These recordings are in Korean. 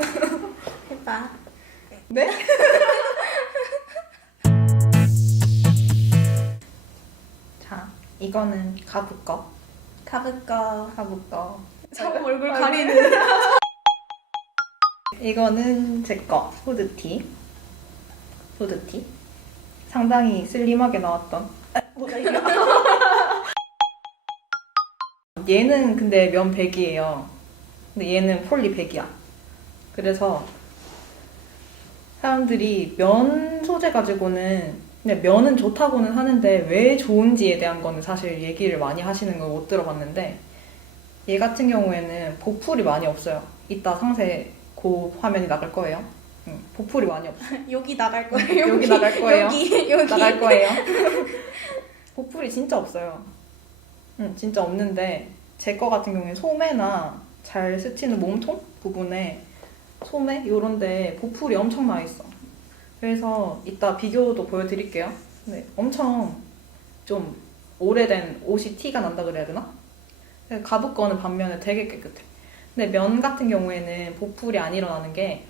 해봐. 네? 자, 이거는 가부 거. 가볼까. 가부 거. 참 얼굴 가리는. 이거는 제 거. 후드티. 후드티. 상당히 슬림하게 나왔던. 뭐가 이래? 얘는 근데 면 100이에요. 근데 얘는 폴리 100이야. 그래서 사람들이 면 소재 가지고는 근데 면은 좋다고는 하는데 왜 좋은지에 대한 거는 사실 얘기를 많이 하시는 걸 못 들어봤는데 얘 같은 경우에는 보풀이 많이 없어요. 이따 상세 그 화면이 나갈 거예요. 보풀이 많이 없어요. 여기 나갈 거예요. 여기 나갈 거예요. 여기. 나갈 거예요. 보풀이 진짜 없어요. 진짜 없는데 제 거 같은 경우에 소매나 잘 스치는 몸통 부분에 소매 이런데 보풀이 엄청 나 있어. 그래서 이따 비교도 보여드릴게요. 근데 엄청 좀 오래된 옷이 티가 난다 그래야 되나? 가부 거는 반면에 되게 깨끗해. 근데 면 같은 경우에는 보풀이 안 일어나는 게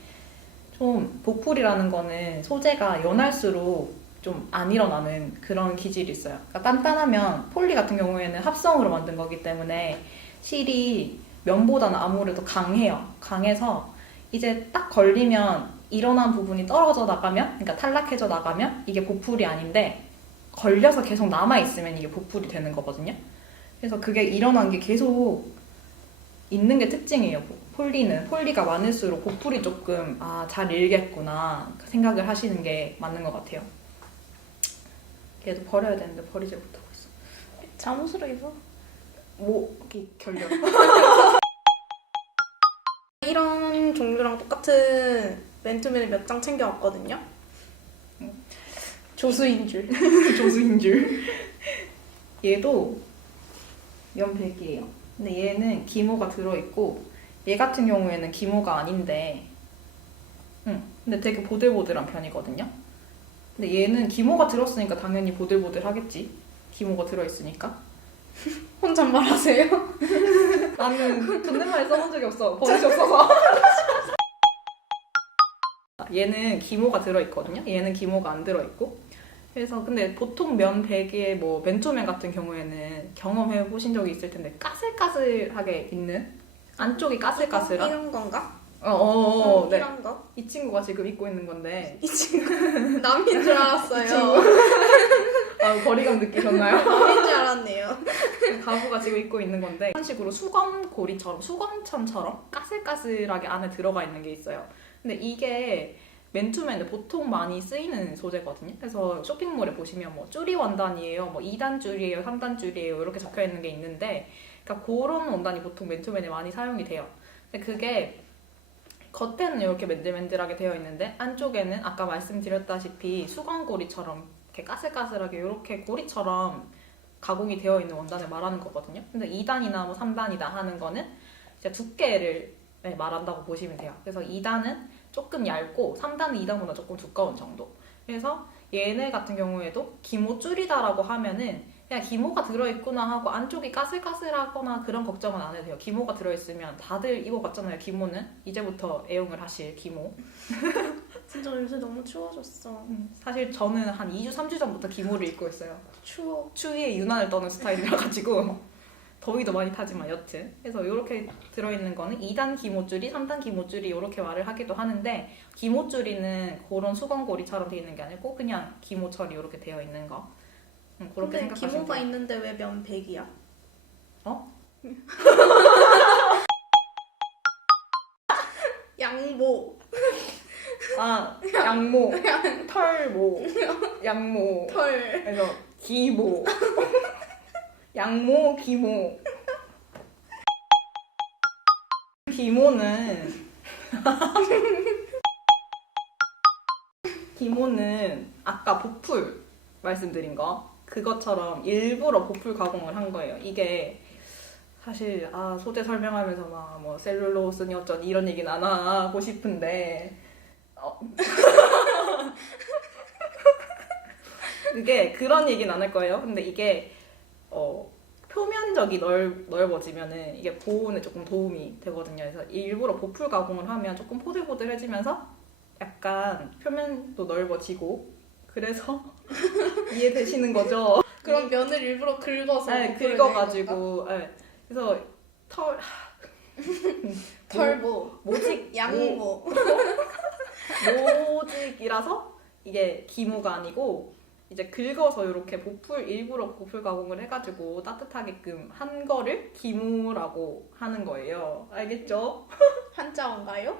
좀 보풀이라는 거는 소재가 연할수록 좀 안 일어나는 그런 기질이 있어요. 그러니까 단단하면 폴리 같은 경우에는 합성으로 만든 거기 때문에 실이 면보다는 아무래도 강해요. 강해서 이제 딱 걸리면 일어난 부분이 떨어져 나가면, 그러니까 탈락해져 나가면 이게 보풀이 아닌데 걸려서 계속 남아있으면 이게 보풀이 되는 거거든요. 그래서 그게 일어난 게 계속 있는 게 특징이에요. 폴리가 많을수록 보풀이 조금 잘 일겠구나 생각을 하시는 게 맞는 것 같아요. 얘도 버려야 되는데 버리지 못하고 있어. 잠옷으로 입어. 목이 결려. 이런 종류랑 똑같은 맨투맨을 몇 장 챙겨왔거든요. 조수인 줄. 조수인 줄. 얘도 면 100이에요. 근데 얘는 기모가 들어있고 얘 같은 경우에는 기모가 아닌데 근데 되게 보들보들한 편이거든요. 근데 얘는 기모가 들었으니까 당연히 보들보들 하겠지. 기모가 들어있으니까. 혼잣말하세요? 나는 존댓말 써본 적이 없어. 버릇이 없어서. 얘는 기모가 들어있거든요. 얘는 기모가 안 들어있고. 그래서 근데 보통 면 베개에 뭐 맨투맨 같은 경우에는 경험해 보신 적이 있을 텐데 까슬까슬하게 있는 안쪽이 까슬까슬한 이런 건가? 네. 이런 거? 이 친구가 지금 입고 있는 건데 이 친구 남인 줄 알았어요. 거리감 느끼셨나요? 남인 줄 알았네요. 가부가 지금 입고 있는 건데 이런 식으로 수건고리처럼 수건천처럼 까슬까슬하게 안에 들어가 있는 게 있어요. 근데 이게 맨투맨은 보통 많이 쓰이는 소재거든요. 그래서 쇼핑몰에 보시면 뭐 쭈리 원단이에요, 뭐 2단 쭈리예요, 3단 쭈리예요 이렇게 적혀 있는 게 있는데 그러니까 그런 원단이 보통 맨투맨에 많이 사용이 돼요. 근데 그게 겉에는 이렇게 맨들맨들하게 되어 있는데 안쪽에는 아까 말씀드렸다시피 수건고리처럼 이렇게 까슬까슬하게 이렇게 고리처럼 가공이 되어 있는 원단을 말하는 거거든요. 근데 2단이나 뭐 3단이다 하는 거는 이제 두께를 말한다고 보시면 돼요. 그래서 2단은 조금 얇고 3단은 2단보다 조금 두꺼운 정도. 그래서 얘네 같은 경우에도 기모 줄이다라고 하면은 그냥 기모가 들어있구나 하고 안쪽이 까슬까슬하거나 그런 걱정은 안 해도 돼요. 기모가 들어있으면 다들 입어봤잖아요. 기모는 이제부터 애용을 하실 기모. 진짜 요새 너무 추워졌어. 사실 저는 한 2주, 3주 전부터 기모를 입고 있어요. 추워. 추위에 유난을 떠는 스타일이라가지고 더위도 많이 타지만 여튼 그래서 이렇게 들어있는 거는 2단 기모줄이, 3단 기모줄이 이렇게 말을 하기도 하는데 기모줄이는 그런 수건고리처럼 되어 있는 게 아니고 그냥 기모처리 이렇게 되어 있는 거 그렇게 근데 생각하시면 기모가 돼요. 있는데 왜 면 100이야? 어? 양모. 양모, 털모, 양모 털. 그래서 기모 양모, 기모 기모는 아까 보풀 말씀드린 거 그것처럼 일부러 보풀 가공을 한 거예요. 이게 사실 소재 설명하면서 막 뭐 셀룰로스니 어쩐 이런 얘기는 안 하고 싶은데 그게 그런 얘기는 안 할 거예요. 근데 이게 표면적이 넓어지면은 이게 보온에 조금 도움이 되거든요. 그래서 일부러 보풀 가공을 하면 조금 포들포들해지면서 약간 표면도 넓어지고 그래서 이해되시는 거죠? 그럼 면을 일부러 긁어서 네, 보풀을 내는 건가? 긁어가지고 네. 그래서 털보, 모직 양보. 모직이라서 이게 기모가 아니고 이제 긁어서 이렇게 일부러 보풀 가공을 해가지고 따뜻하게끔 한 거를 기모라고 하는 거예요. 알겠죠? 한자어인가요?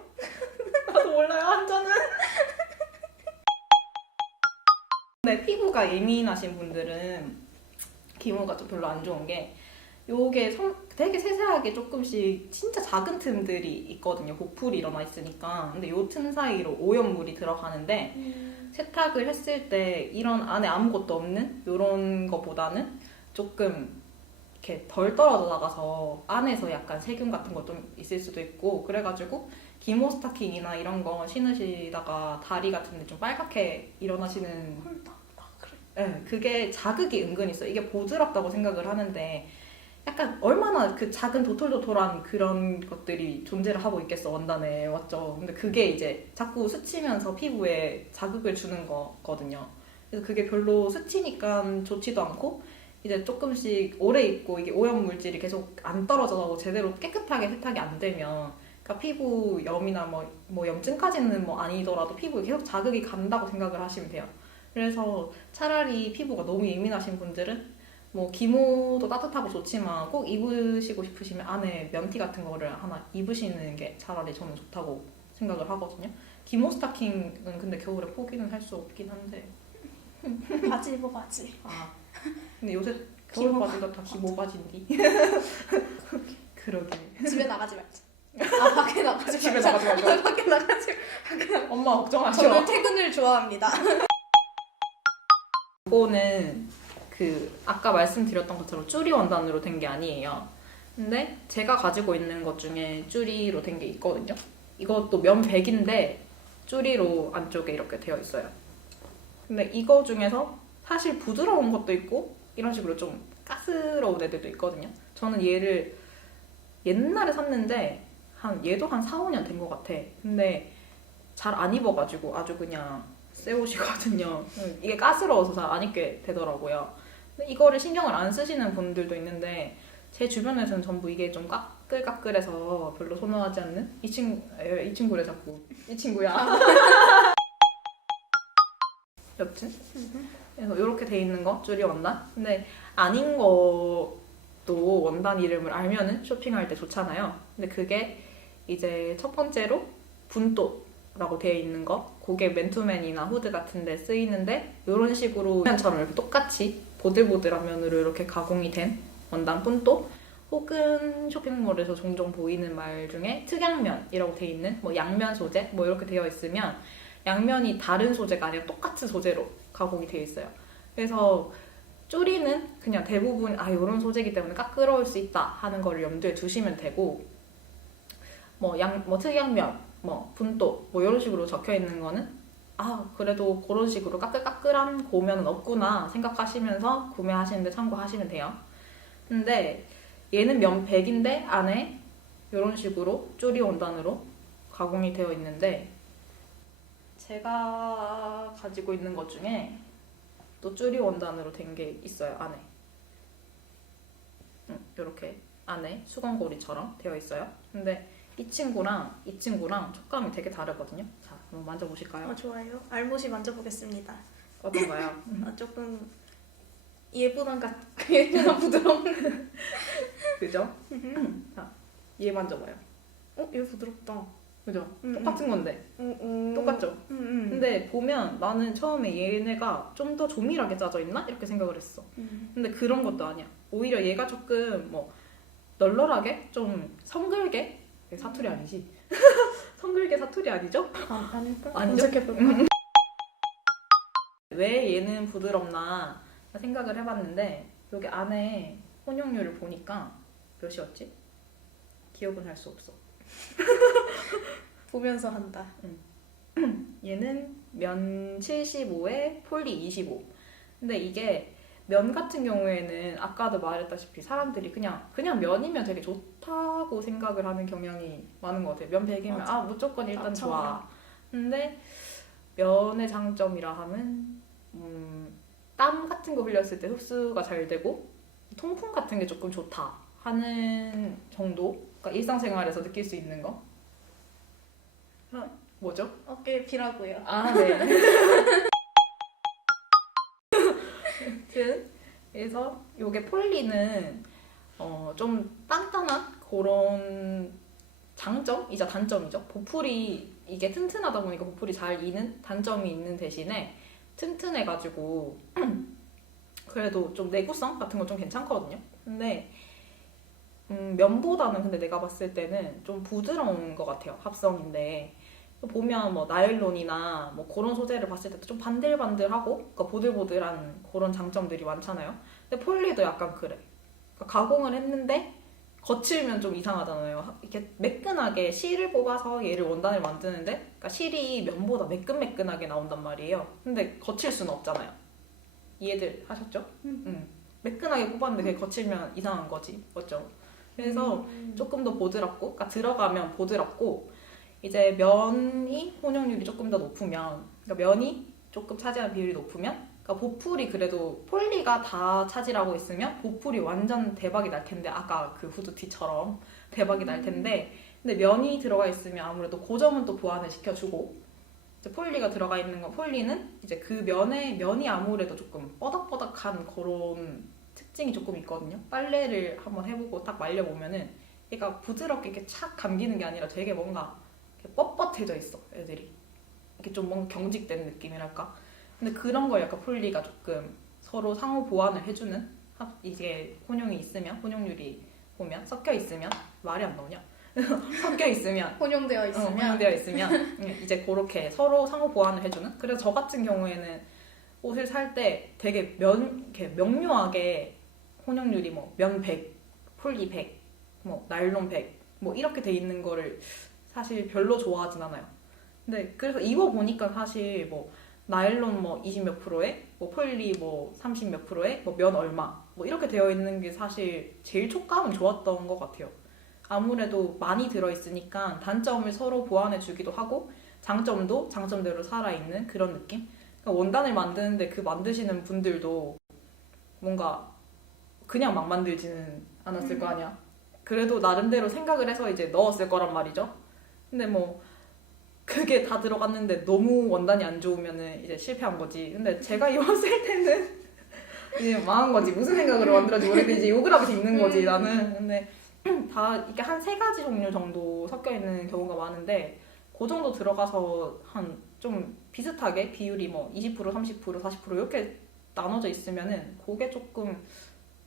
나도 몰라요, 한자는. 근데 피부가 예민하신 분들은 기모가 좀 별로 안 좋은 게 요게 되게 세세하게 조금씩 진짜 작은 틈들이 있거든요. 보풀이 일어나 있으니까. 근데 요 틈 사이로 오염물이 들어가는데 세탁을 했을 때 이런 안에 아무것도 없는 요런 거보다는 조금 이렇게 덜 떨어져 나가서 안에서 약간 세균 같은 거 좀 있을 수도 있고 그래가지고 기모 스타킹이나 이런 거 신으시다가 다리 같은 데 좀 빨갛게 일어나시는 헐, 나 그래. 네, 그게 자극이 은근 있어요. 이게 보드랍다고 생각을 하는데 약간 얼마나 그 작은 도톨도톨한 그런 것들이 존재를 하고 있겠어, 원단에. 맞죠? 근데 그게 이제 자꾸 스치면서 피부에 자극을 주는 거거든요. 그래서 그게 별로 스치니까 좋지도 않고 이제 조금씩 오래 입고 이게 오염물질이 계속 안 떨어져 나오고 제대로 깨끗하게 세탁이 안 되면 그러니까 피부 염이나 뭐 염증까지는 뭐 아니더라도 피부에 계속 자극이 간다고 생각을 하시면 돼요. 그래서 차라리 피부가 너무 예민하신 분들은 뭐 기모도 따뜻하고 좋지만 꼭 입으시고 싶으시면 안에 면티 같은 거를 하나 입으시는 게 차라리 저는 좋다고 생각을 하거든요. 기모 스타킹은 근데 겨울에 포기는 할 수 없긴 한데. 바지 입어, 바지. 아 근데 요새 겨울 기모 바지가 다 기모 바지인데. 그러게. 집에 나가지 말자. 아, 밖에 나가지 집에 말자. 나가지 말자. 밖에 나가지 엄마 걱정하셔. 저는 퇴근을 좋아합니다. 이거는 그 아까 말씀드렸던 것처럼 쭈리 원단으로 된 게 아니에요. 근데 제가 가지고 있는 것 중에 쭈리로 된 게 있거든요. 이것도 면 100인데 쭈리로 안쪽에 이렇게 되어 있어요. 근데 이거 중에서 사실 부드러운 것도 있고 이런 식으로 좀 가스러운 애들도 있거든요. 저는 얘를 옛날에 샀는데 얘도 한 4, 5년 된 것 같아. 근데 잘 안 입어가지고 아주 그냥 새 옷이거든요. 이게 가스러워서 잘 안 입게 되더라고요. 근데 이거를 신경을 안 쓰시는 분들도 있는데 제 주변에서는 전부 이게 좀 까끌까끌해서 별로 선호하지 않는 이 친구래 자꾸. 이 친구야. 여튼 그래서 이렇게 돼 있는 거 쭈리 원단. 근데 아닌 것도 원단 이름을 알면은 쇼핑할 때 좋잖아요. 근데 그게 이제 첫 번째로 분또라고 되어 있는 거. 그게 맨투맨이나 후드 같은 데 쓰이는데 이런 식으로 면처럼 이렇게 똑같이 보들보들한 면으로 이렇게 가공이 된 원단 분또, 혹은 쇼핑몰에서 종종 보이는 말 중에 특양면이라고 되어 있는 뭐 양면 소재 뭐 이렇게 되어 있으면 양면이 다른 소재가 아니라 똑같은 소재로 가공이 되어 있어요. 그래서 쪼리는 그냥 대부분 이런 소재이기 때문에 까끌어올 수 있다 하는 거를 염두에 두시면 되고, 뭐 특양면, 뭐 분또 뭐 이런 식으로 적혀 있는 거는 그래도 그런 식으로 까끌까끌한 고면은 없구나 생각하시면서 구매하시는데 참고하시면 돼요. 근데 얘는 면 100인데 안에 이런 식으로 쭈리 원단으로 가공이 되어 있는데, 제가 가지고 있는 것 중에 또 쭈리 원단으로 된 게 있어요. 안에 이렇게 안에 수건고리처럼 되어 있어요. 근데 이 친구랑 촉감이 되게 다르거든요. 자, 한번 만져보실까요? 좋아요. 알못이 만져보겠습니다. 어떤가요? 조금 얘보단 부드러운. 그죠? 자, 얘 만져봐요. 얘 부드럽다. 그죠? 똑같은 건데. 똑같죠? 근데 보면 나는 처음에 얘네가 좀 더 조밀하게 짜져 있나? 이렇게 생각을 했어. 근데 그런 것도 아니야. 오히려 얘가 조금 뭐 널널하게 좀 성글게, 사투리 아니지? 성글게 사투리 아니죠? 아닐까? 아니죠? 검색해볼까? 왜 얘는 부드럽나 생각을 해봤는데 여기 안에 혼용률을 보니까 몇이었지? 기억은 할 수 없어. 보면서 한다. 얘는 면 75에 폴리 25. 근데 이게 면 같은 경우에는 아까도 말했다시피 사람들이 그냥 면이면 되게 좋다고 생각을 하는 경향이 많은 것 같아요. 면 100이면 맞아. 무조건 일단 아, 좋아. 근데 면의 장점이라 하면 땀 같은 거 흘렸을 때 흡수가 잘 되고 통풍 같은 게 조금 좋다 하는 정도? 그러니까 일상생활에서 느낄 수 있는 거? 뭐죠? 어깨 피라고요. 아, 네. 그래서 요게 폴리는 좀 단단한 그런 장점이자 단점이죠. 보풀이 이게 튼튼하다 보니까 보풀이 잘 이는 단점이 있는 대신에 튼튼해가지고 그래도 좀 내구성 같은 건 좀 괜찮거든요. 근데 면보다는 근데 내가 봤을 때는 좀 부드러운 것 같아요. 합성인데 보면 뭐 나일론이나 뭐 그런 소재를 봤을 때도 좀 반들반들하고 그러니까 보들보들한 그런 장점들이 많잖아요. 근데 폴리도 약간 그래. 그러니까 가공을 했는데 거칠면 좀 이상하잖아요. 이렇게 매끈하게 실을 뽑아서 얘를 원단을 만드는데 그러니까 실이 면보다 매끈매끈하게 나온단 말이에요. 근데 거칠 수는 없잖아요. 이해들 하셨죠? 매끈하게 뽑았는데 그게 거칠면 이상한 거지. 맞죠? 그래서 조금 더 보드랍고 그러니까 들어가면 보드랍고 이제 면이 혼용률이 조금 더 높으면 그러니까 면이 조금 차지하는 비율이 높으면 그러니까 보풀이 그래도 폴리가 다 차지하고 있으면 보풀이 완전 대박이 날 텐데 아까 그 후드티처럼 대박이 날 텐데 근데 면이 들어가 있으면 아무래도 그 점은 또 보완을 시켜주고 이제 폴리가 들어가 있는 건 폴리는 이제 그 면이 아무래도 조금 뻐덕뻐덕한 그런 특징이 조금 있거든요. 빨래를 한번 해보고 딱 말려보면은 얘가 부드럽게 이렇게 착 감기는 게 아니라 되게 뭔가 이렇게 뻣뻣해져 있어 애들이. 이렇게 좀 뭔가 경직된 느낌이랄까. 근데 그런 걸 약간 폴리가 조금 서로 상호 보완을 해주는 이게 혼용이 있으면 혼용률이 보면 섞여 있으면 말이 안 나오냐? 섞여 있으면 혼용되어 있으면 혼용되어 있으면 이제 그렇게 서로 상호 보완을 해주는. 그래서 저 같은 경우에는 옷을 살 때 되게 이렇게 명료하게 혼용률이 뭐 면 100, 폴리 100, 뭐 나일론 100, 뭐 이렇게 돼 있는 거를 사실 별로 좋아하진 않아요. 근데 그래서 입어보니까 사실 뭐 나일론 뭐 20 몇 프로에 뭐 폴리 뭐 30 몇 프로에 뭐 면 얼마 뭐 이렇게 되어 있는 게 사실 제일 촉감은 좋았던 것 같아요. 아무래도 많이 들어있으니까 단점을 서로 보완해 주기도 하고 장점도 장점대로 살아있는 그런 느낌? 그러니까 원단을 만드는데 그 만드시는 분들도 뭔가 그냥 막 만들지는 않았을 거 아니야. 그래도 나름대로 생각을 해서 이제 넣었을 거란 말이죠. 근데 뭐 그게 다 들어갔는데 너무 원단이 안 좋으면은 이제 실패한 거지. 근데 제가 입었을 때는 이제 망한 거지. 무슨 생각으로 만들었지 모르겠는데 이제 욕을 하고 있는 거지 나는. 근데 다 이렇게 한 3가지 종류 정도 섞여 있는 경우가 많은데 그 정도 들어가서 한 좀 비슷하게 비율이 뭐 20%, 30%, 40% 이렇게 나눠져 있으면은 그게 조금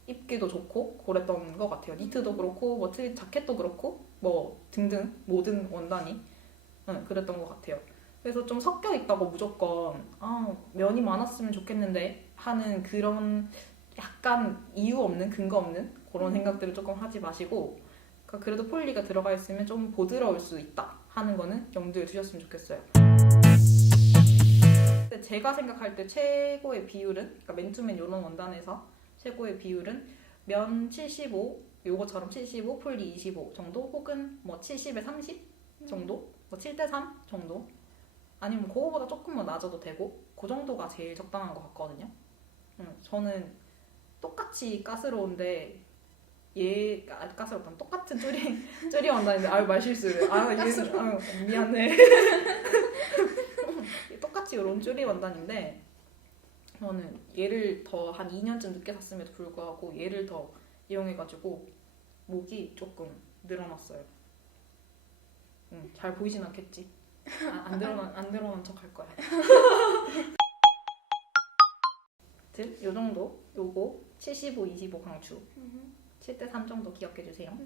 입기도 좋고 그랬던 것 같아요. 니트도 그렇고 뭐 자켓도 그렇고 뭐 등등 모든 원단이 그랬던 것 같아요. 그래서 좀 섞여 있다고 무조건 면이 많았으면 좋겠는데 하는 그런 약간 이유 없는 근거 없는 그런 생각들을 조금 하지 마시고 그러니까 그래도 폴리가 들어가 있으면 좀 보드러울 수 있다 하는 거는 염두에 두셨으면 좋겠어요. 근데 제가 생각할 때 최고의 비율은 그러니까 맨투맨 이런 원단에서 최고의 비율은 면 75, 요거처럼 75, 폴리 25 정도 혹은 뭐 70에 30 정도? 뭐 7대3 정도? 아니면 그거보다 조금만 낮아도 되고 그 정도가 제일 적당한 것 같거든요. 저는 똑같이 가스로운데 가스롭다 똑같은 쭈리 원단인데 말실수를 미안해. 똑같이 이런 쭈리 원단인데 저는 얘를 더 한 2년쯤 늦게 샀음에도 불구하고 얘를 더 이용해가지고 목이 조금 늘어났어요. 잘 보이진 않겠지? 안 늘어난 척 할 거야. 요 정도 요거 75, 25 강추 7대3 정도 기억해주세요.